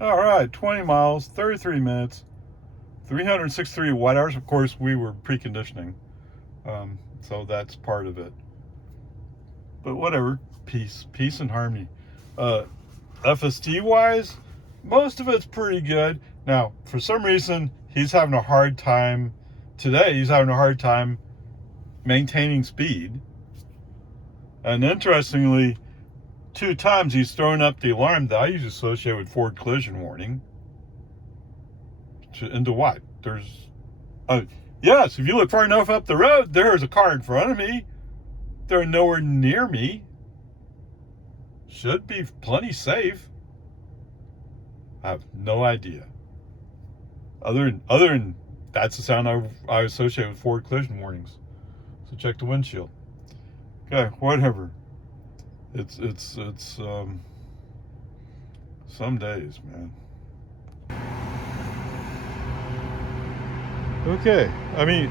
All right, 20 miles, 33 minutes, 363 watt hours. Of course, we were preconditioning, so that's part of it. But whatever, peace and harmony. FSD wise, most of it's pretty good. Now, for some reason, he's having a hard time today. He's having a hard time maintaining speed. And interestingly, 2 times he's thrown up the alarm that I usually associate with Ford collision warning. Into what? There's, yes, if you look far enough up the road, there's a car in front of me. They're nowhere near me. Should be plenty safe. I have no idea. Other than that's the sound I associate with Ford collision warnings. So check the windshield. Okay, whatever. It's some days, man. Okay, I mean,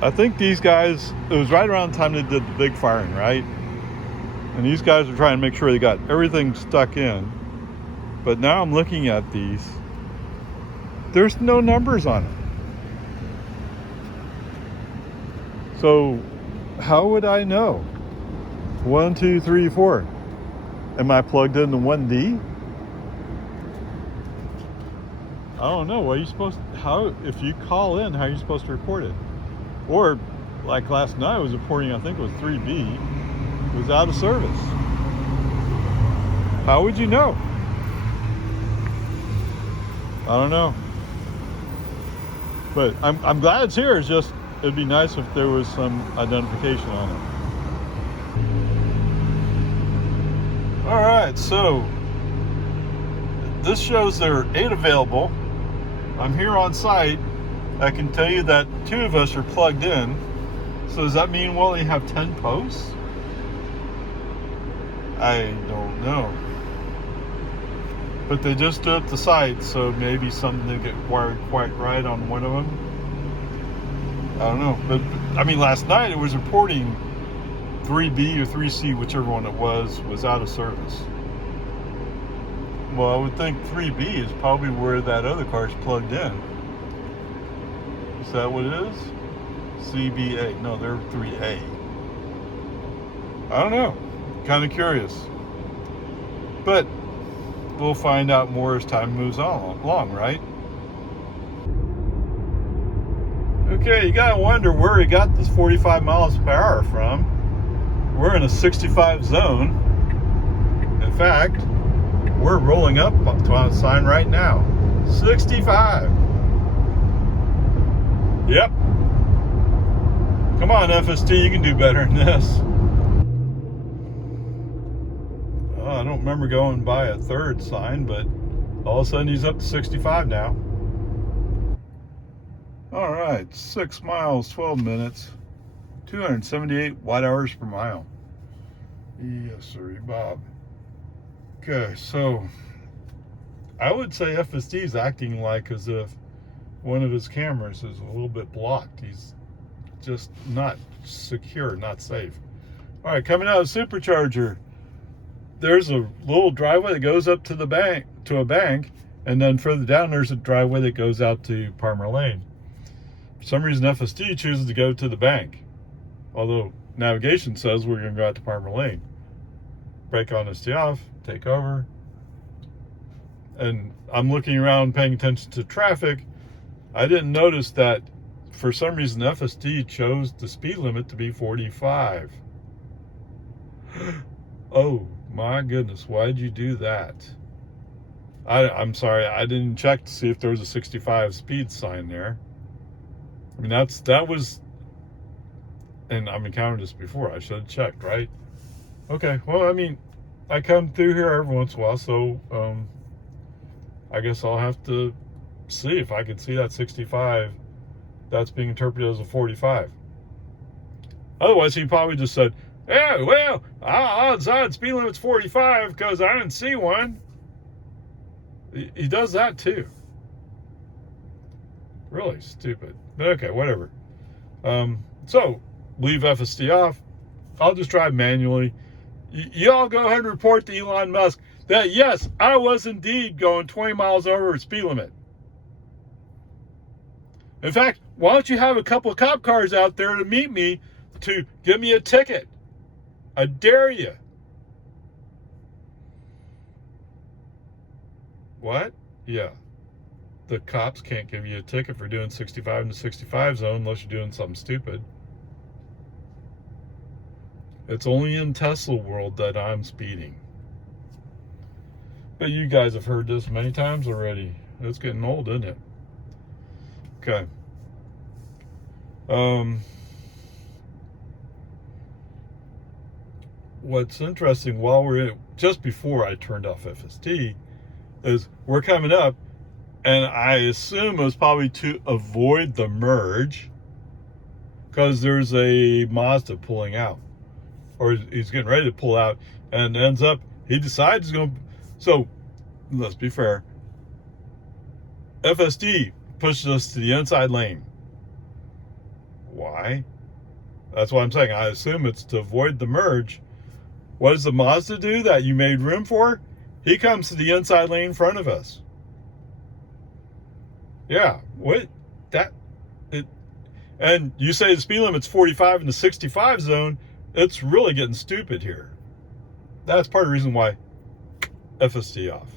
I think these guys, it was right around the time they did the big firing, right? And these guys are trying to make sure they got everything stuck in. But now I'm looking at these. There's no numbers on it. So how would I know? 1, 2, 3, 4. Am I plugged into 1D? I don't know. What are you supposed to, how, if you call in, how are you supposed to report it? Or like last night I was reporting, I think it was 3B, was out of service. How would you know? I don't know. But I'm glad it's here. It's just, it'd be nice if there was some identification on it. All right, so this shows there are 8 available. I'm here on site. I can tell you that 2 of us are plugged in. So does that mean we'll only have 10 posts? I don't know. But they just stood up the site, so maybe something didn't get wired quite right on one of them. I don't know. But I mean, last night it was reporting 3B or 3C, whichever one it was out of service. Well, I would think 3B is probably where that other car's plugged in. Is that what it is? CBA. No, they're 3A. I don't know. Kind of curious. But we'll find out more as time moves along, right? Okay, you gotta wonder where he got this 45 miles per hour from. We're in a 65 zone. In fact, we're rolling up to a sign right now. 65. Yep. Come on, FST, you can do better than this. I don't remember going by a 3rd sign, but all of a sudden he's up to 65 now. All right, 6 miles, 12 minutes, 278 watt hours per mile. Yes, sir, Bob. Okay, so I would say FSD is acting like as if one of his cameras is a little bit blocked. He's just not secure, not safe. All right, coming out of the supercharger, there's a little driveway that goes up to the bank, to a bank, and then further down there's a driveway that goes out to Palmer Lane. For some reason, FSD chooses to go to the bank, although navigation says we're going to go out to Palmer Lane. Brake on, ST off, take over. And I'm looking around paying attention to traffic. I didn't notice that for some reason FSD chose the speed limit to be 45. Oh my goodness, why'd you do that? I'm sorry, I didn't check to see if there was a 65 speed sign there. I mean, that was, and I've encountered this before, I should have checked, right? Okay, well, I mean, I come through here every once in a while, so I guess I'll have to see if I can see that 65 that's being interpreted as a 45. Otherwise, he probably just said, yeah, well, odds on speed limit's 45 because I didn't see one. He does that too. Really stupid. But okay, whatever. So, leave FSD off. I'll just drive manually. Y'all go ahead and report to Elon Musk that, yes, I was indeed going 20 miles over speed limit. In fact, why don't you have a couple of cop cars out there to meet me to give me a ticket? I dare you. What? Yeah. The cops can't give you a ticket for doing 65 in the 65 zone unless you're doing something stupid. It's only in Tesla world that I'm speeding. But you guys have heard this many times already. It's getting old, isn't it? Okay. What's interesting, while we're just before I turned off FSD, is we're coming up, and I assume it was probably to avoid the merge, because there's a Mazda pulling out, or he's getting ready to pull out, and ends up he decides he's going to. So let's be fair. FSD pushes us to the inside lane. Why? That's what I'm saying. I assume it's to avoid the merge. What does the Mazda do that you made room for? He comes to the inside lane in front of us. Yeah, what? That, it, and you say the speed limit's 45 in the 65 zone. It's really getting stupid here. That's part of the reason why FSD off.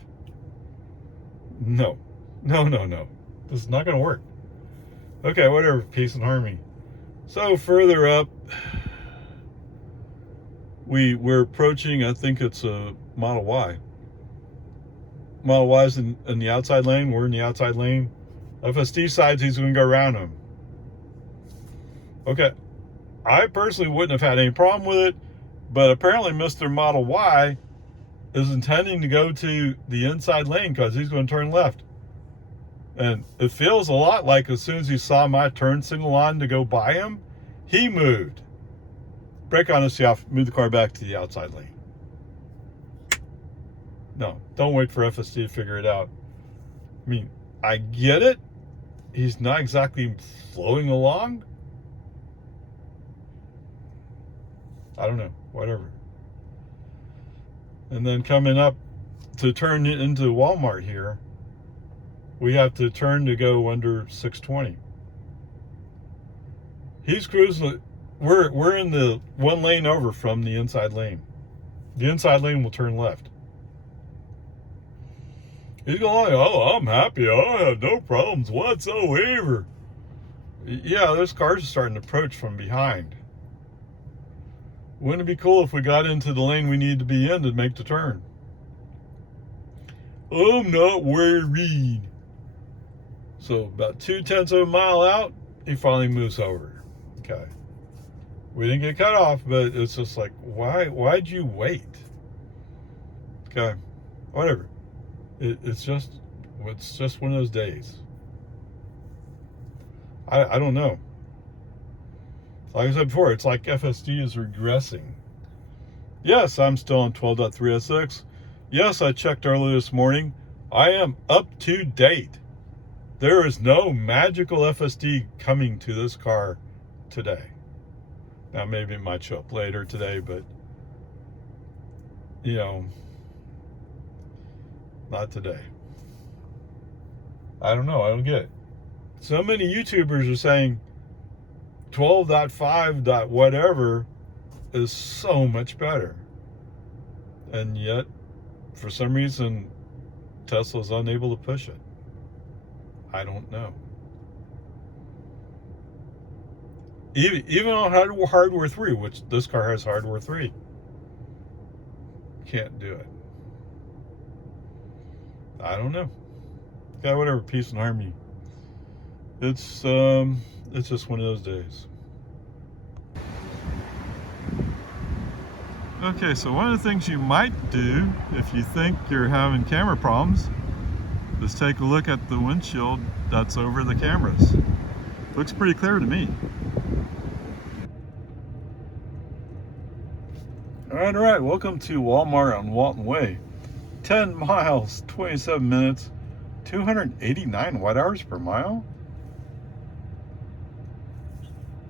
No. This is not going to work. Okay, whatever. Peace and harmony. So further up, we're approaching, I think it's a Model Y. Model Y's in the outside lane. We're in the outside lane. FSD decides he's going to go around him. Okay. I personally wouldn't have had any problem with it, but apparently Mr. Model Y is intending to go to the inside lane because he's going to turn left. And it feels a lot like as soon as he saw my turn signal on to go by him, he moved. Brake on us, off, move the car back to the outside lane. No, don't wait for FSD to figure it out. I mean, I get it. He's not exactly flowing along. I don't know, whatever. And then coming up to turn into Walmart here, we have to turn to go under 620. He's cruising. We're in the one lane over from the inside lane. The inside lane will turn left. He's going, oh, I'm happy. I have no problems whatsoever. Yeah, those cars are starting to approach from behind. Wouldn't it be cool if we got into the lane we need to be in to make the turn? I'm not worried. So about 0.2 of a mile out, he finally moves over. Okay. We didn't get cut off, but it's just like, why'd you wait? Okay. Whatever. It's just one of those days. I don't know. Like I said before, it's like FSD is regressing. Yes, I'm still on 12.306. Yes, I checked earlier this morning. I am up to date. There is no magical FSD coming to this car today. Now, maybe it might show up later today, but, you know, not today. I don't know. I don't get it. So many YouTubers are saying 12.5. whatever is so much better. And yet, for some reason, Tesla's unable to push it. I don't know. Even on hardware 3, which this car has hardware 3, can't do it. I don't know. Yeah, whatever. Peace and harmony. It's just one of those days. Okay, so one of the things you might do if you think you're having camera problems is take a look at the windshield that's over the cameras. Looks pretty clear to me. All right, welcome to Walmart on Walton Way. 10 miles, 27 minutes, 289 watt-hours per mile.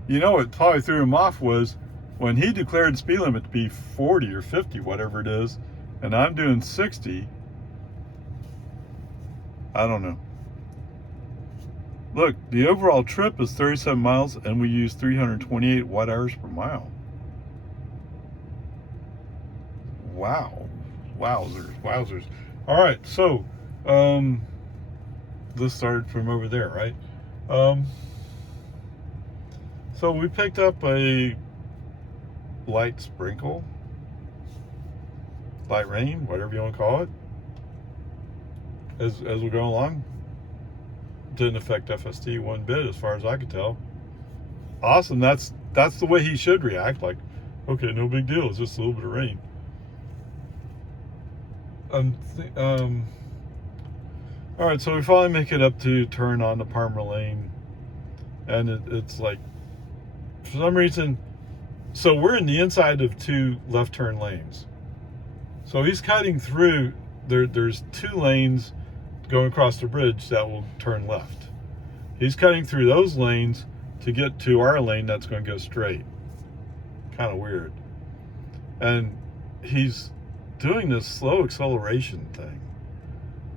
You know what probably threw him off was when he declared the speed limit to be 40 or 50, whatever it is, and I'm doing 60, I don't know. Look, the overall trip is 37 miles and we use 328 watt hours per mile. Wow. Wowzers, wowzers. All right, so this started from over there, right? So we picked up a light sprinkle, light rain, whatever you want to call it, as we go along. Didn't affect FSD one bit as far as I could tell. Awesome. That's the way he should react. Like, okay, no big deal. It's just a little bit of rain. All right, so we finally make it up to turn on the Palmer lane, and it's like, for some reason, so we're in the inside of 2 left turn lanes. So he's cutting through. There's 2 lanes going across the bridge that will turn left. He's cutting through those lanes to get to our lane that's going to go straight. Kind of weird. And he's doing this slow acceleration thing.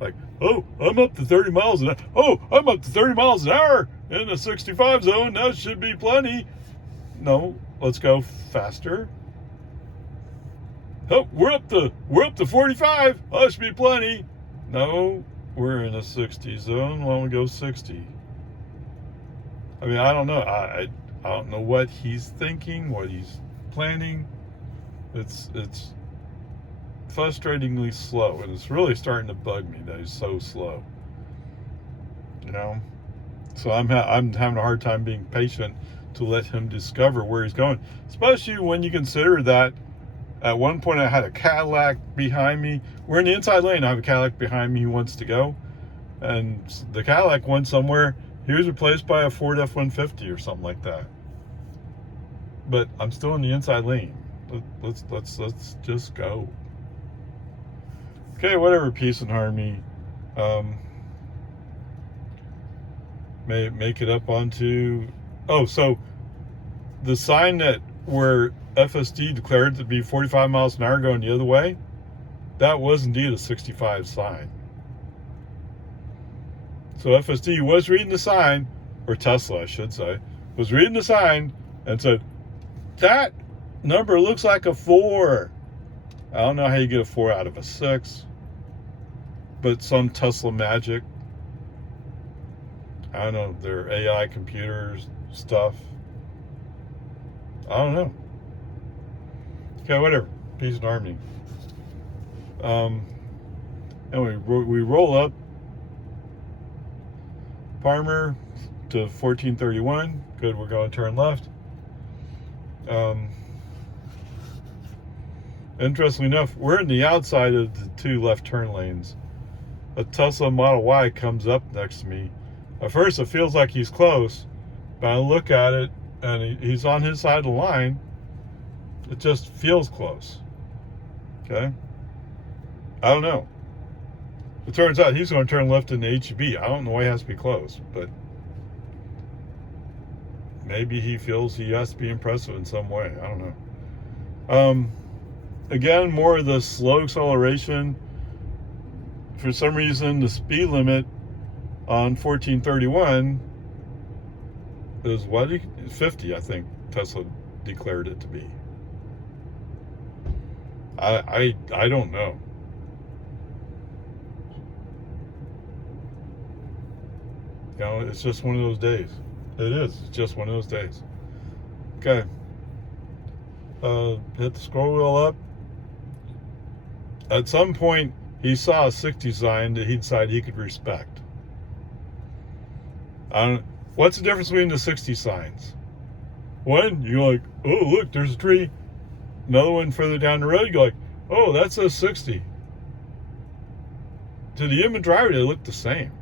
Like, oh, I'm up to 30 miles an hour. Oh, I'm up to 30 miles an hour in the 65 zone. That should be plenty. No, let's go faster. Oh, we're up to 45. That should be plenty. No, we're in a 60 zone. Why don't we go 60? I mean, I don't know. I don't know what he's thinking, what he's planning. It's frustratingly slow, and it's really starting to bug me that he's so slow. You know, so I'm having a hard time being patient to let him discover where he's going, especially when you consider that at one point I had a Cadillac behind me. We're in the inside lane. I have a Cadillac behind me who wants to go, and the Cadillac went somewhere. He was replaced by a Ford F-150 or something like that. But I'm still in the inside lane. Let's just go. Okay, whatever, peace and harmony. Make it up onto. Oh, so the sign that where FSD declared to be 45 miles an hour going the other way, that was indeed a 65 sign. So FSD was reading the sign, or Tesla, I should say, was reading the sign and said, that number looks like a 4. I don't know how you get a 4 out of a 6, but some Tesla magic. I don't know, their AI computers stuff. I don't know. Okay, whatever. Peace and harmony. Anyway, we roll up Palmer to 1431. Good, we're going to turn left. Interestingly enough, we're in the outside of the 2 left turn lanes. A Tesla Model Y comes up next to me. At first, it feels like he's close, but I look at it, and he's on his side of the line. It just feels close. Okay? I don't know. It turns out he's going to turn left in the HEB. I don't know why he has to be close, but maybe he feels he has to be impressive in some way. I don't know. Again, more of the slow acceleration. For some reason, the speed limit on 1431 is what? 50, I think Tesla declared it to be. I don't know. You know, it's just one of those days. It is. It's just one of those days. Okay. Hit the scroll wheel up. At some point, he saw a 60 sign that he decided he could respect. What's the difference between the 60 signs? One, you're like, oh, look, there's a tree. Another one further down the road, you're like, oh, that says 60. To the human driver, they look the same.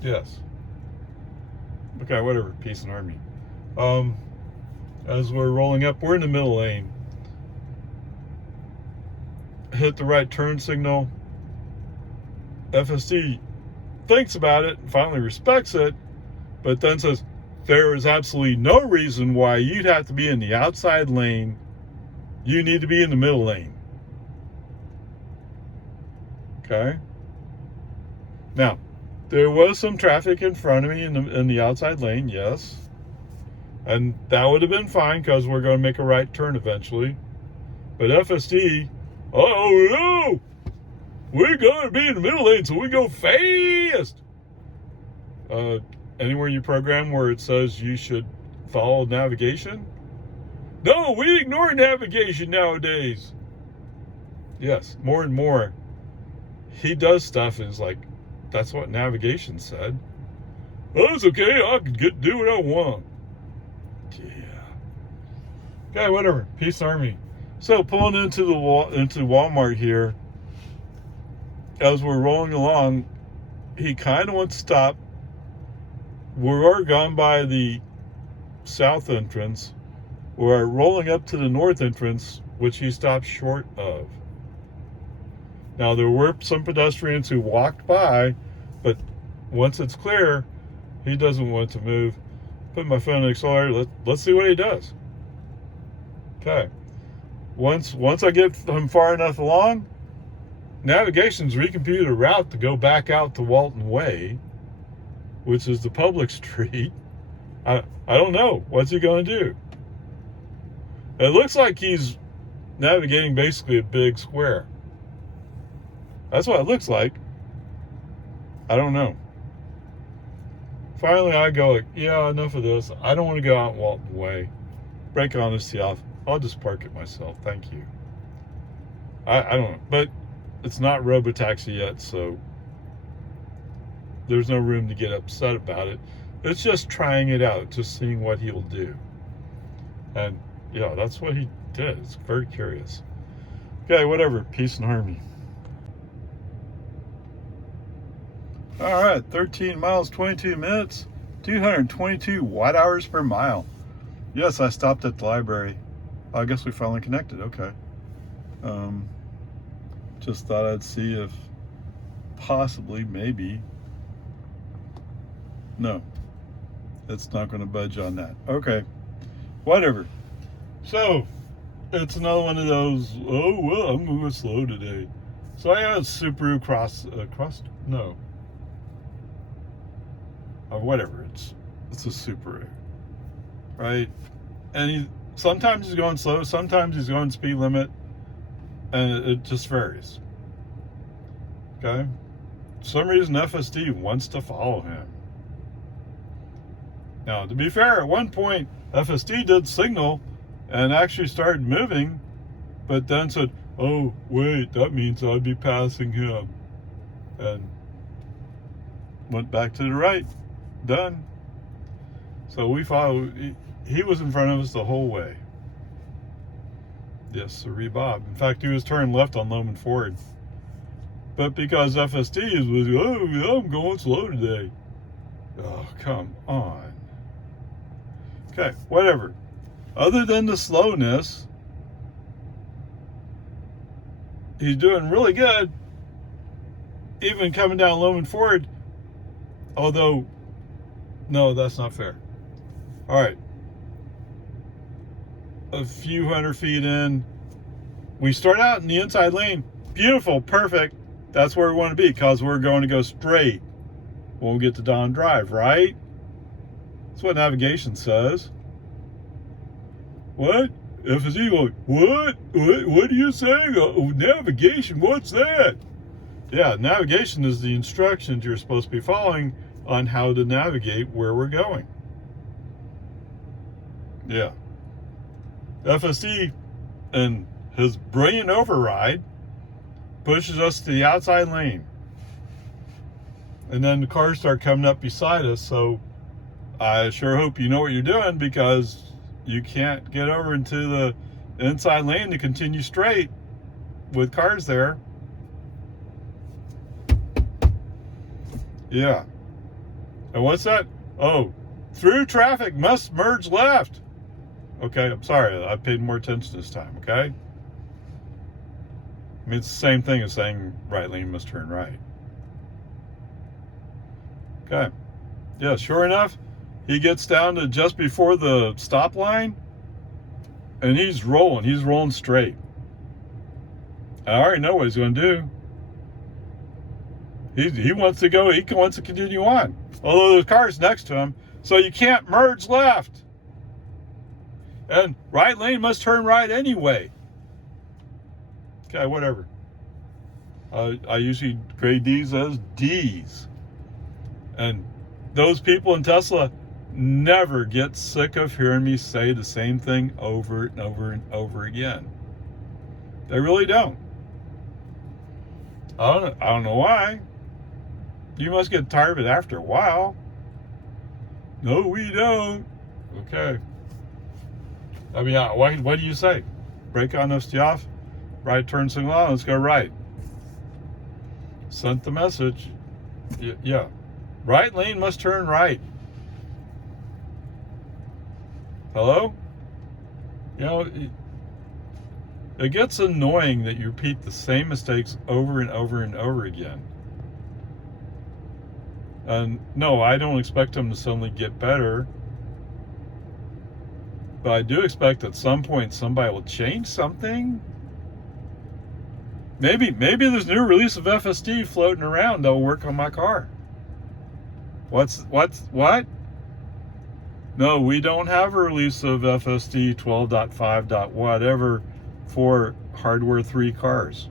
Yes. Okay, whatever. Peace and harmony. As we're rolling up, we're in the middle lane. Hit the right turn signal. FSD thinks about it and finally respects it, but then says, there is absolutely no reason why you'd have to be in the outside lane you need to be in the middle lane. Okay? Now, there was some traffic in front of me in the outside lane, yes. And that would have been fine because we're going to make a right turn eventually. But FSD, oh no! We're going to be in the middle lane, so we go fast! Anywhere you program where it says you should follow navigation? No, we ignore navigation nowadays. Yes, more and more. He does stuff and is like, that's what navigation said. Oh, it's okay. I can do what I want. Yeah. Okay, whatever. Peace Army. So pulling into Walmart here, as we're rolling along, he kind of wants to stop. We're gone by the south entrance. We're rolling up to the north entrance, which he stopped short of. Now, there were some pedestrians who walked by, but once it's clear, he doesn't want to move. Put my foot on the accelerator. Let's see what he does. Okay. Once I get him far enough along, navigation's recomputed a route to go back out to Walton Way, which is the public street. I don't know. What's he going to do? It looks like he's navigating basically a big square. That's what it looks like. I don't know. Finally, I go like, yeah, enough of this. I don't want to go out Walton Way. Break honesty off. I'll just park it myself. Thank you. I don't know. But it's not robotaxi yet, so there's no room to get upset about it. It's just trying it out, just seeing what he'll do. And yeah, that's what he did. It's very curious. Okay, whatever. Peace and harmony. All right, 13 miles, 22 minutes, 222 watt hours per mile. Yes, I stopped at the library. I guess we finally connected. Okay. Just thought I'd see if possibly, maybe. No, it's not going to budge on that. Okay, whatever. So, it's another one of those, oh, well, I'm going to go slow today. So I had a Subaru whatever, it's a Subaru, right? And sometimes he's going slow, sometimes he's going speed limit, and it just varies. Okay? For some reason, FSD wants to follow him. Now, to be fair, at one point, FSD did signal and actually started moving, but then said, oh, wait, that means I'd be passing him. And went back to the right. Done. So we followed. He was in front of us the whole way. Yes, sirree, Bob. In fact, he was turning left on Loman Ford. But because FSD was, oh, I'm going slow today. Oh, come on. Okay, whatever. Other than the slowness, he's doing really good. Even coming down Loman Ford. Although, no, that's not fair. All right. A few hundred feet in, we start out in the inside lane. Beautiful, perfect. That's where we want to be because we're going to go straight when we get to Don Drive, right? That's what navigation says. What? FSD going, what? What are you saying? Oh, navigation, what's that? Yeah, navigation is the instructions you're supposed to be following on how to navigate where we're going. Yeah. FSD and his brilliant override pushes us to the outside lane. And then the cars start coming up beside us, so I sure hope you know what you're doing because you can't get over into the inside lane to continue straight with cars there. Yeah. And what's that? Oh, through traffic must merge left. Okay, I'm sorry. I paid more attention this time, okay? I mean, it's the same thing as saying right lane must turn right. Okay. Yeah, sure enough, he gets down to just before the stop line, And he's rolling straight. I already know what he's going to do. He wants to go, he wants to continue on. Although the car's next to him, so you can't merge left. And right lane must turn right anyway. Okay, whatever. I usually grade these as D's. And those people in Tesla never get sick of hearing me say the same thing over and over and over again. They really don't. I don't know why. You must get tired of it after a while. No, we don't. Okay. I mean, what do you say? Brake on, ST off, right turn signal on, let's go right. Sent the message. Yeah. Right lane must turn right. Hello? You know, it gets annoying that you repeat the same mistakes over and over and over again. And no, I don't expect them to suddenly get better. But I do expect at some point somebody will change something. Maybe there's a new release of FSD floating around that'll work on my car. What? No, we don't have a release of FSD 12.5. Whatever for hardware 3 cars.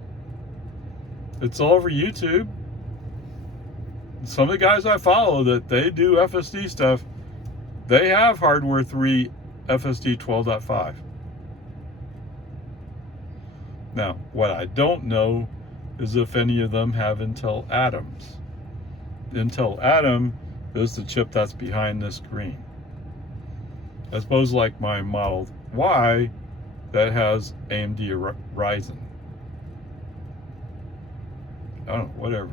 It's all over YouTube. Some of the guys I follow that they do FSD stuff, they have hardware 3 FSD 12.5. Now, what I don't know is if any of them have Intel Atoms. Intel Atom is the chip that's behind this screen. I suppose like my Model Y that has AMD Ryzen. I don't know, whatever.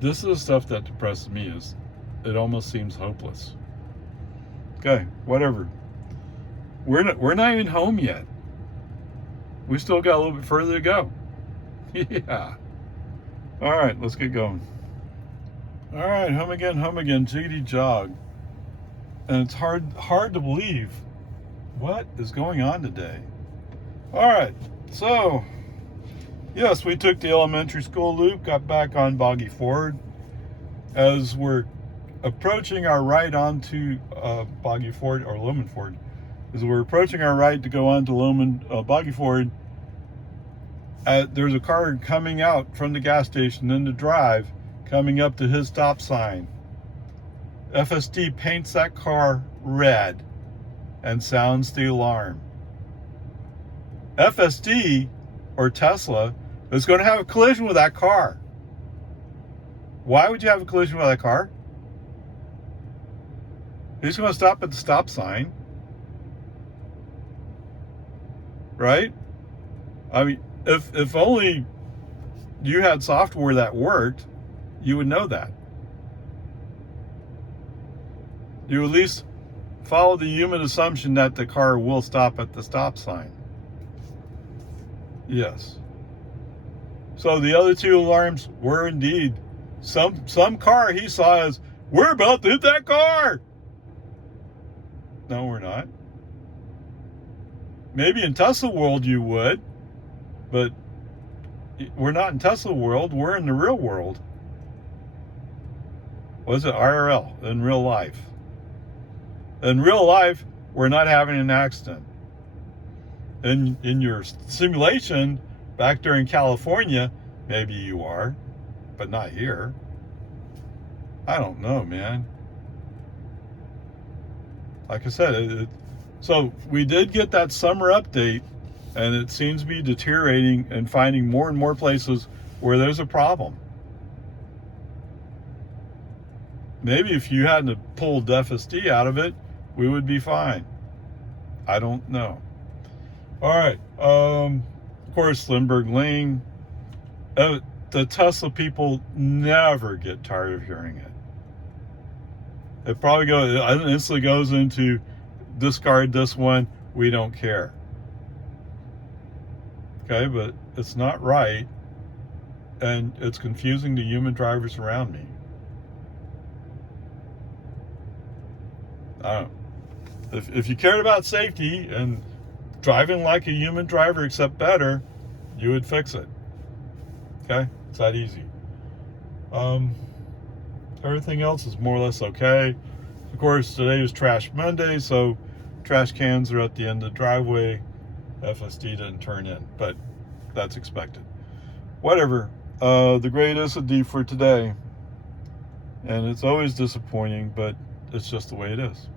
This is the stuff that depresses me. Is it almost seems hopeless. Okay, whatever. We're not even home yet. We still got a little bit further to go. Yeah. All right, let's get going. All right, home again, jiggity jog. And it's hard to believe what is going on today. All right, so yes, we took the elementary school loop, got back on Boggy Ford. As we're approaching our right onto Boggy Ford or Loman Ford, as we're approaching our right to go on to Boggy Ford, there's a car coming out from the gas station in the drive, coming up to his stop sign. FSD paints that car red and sounds the alarm. FSD, or Tesla, is going to have a collision with that car. Why would you have a collision with that car? He's going to stop at the stop sign. Right? I mean, if only you had software that worked, you would know that. You at least follow the human assumption that the car will stop at the stop sign. Yes. So the other 2 alarms were indeed some car he saw as, we're about to hit that car. No, we're not. Maybe in Tesla world you would, but we're not in Tesla world, we're in the real world. What is it? IRL, in real life. In real life, we're not having an accident. In your simulation, back during California, maybe you are, but not here. I don't know, man. Like I said, so we did get that summer update, and it seems to be deteriorating and finding more and more places where there's a problem. Maybe if you hadn't pulled FSD out of it, we would be fine. I don't know. All right. Of course, Lindbergh Lane. The Tesla people never get tired of hearing it. It probably instantly goes into discard this one. We don't care. Okay, but it's not right, and it's confusing the human drivers around me. I don't know. If you cared about safety and driving like a human driver except better, you would fix it. Okay, it's that easy. Everything else is more or less okay. Of course, today was Trash Monday, so trash cans are at the end of the driveway. FSD didn't turn in, but that's expected. Whatever. The grade is a D for today, and it's always disappointing, but it's just the way it is.